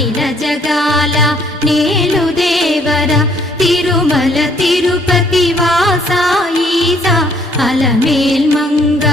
అఖిల జగాల నేలు దేవర తిరుమల తిరుపతి వాసా ఈసా అలమేల్ మంగ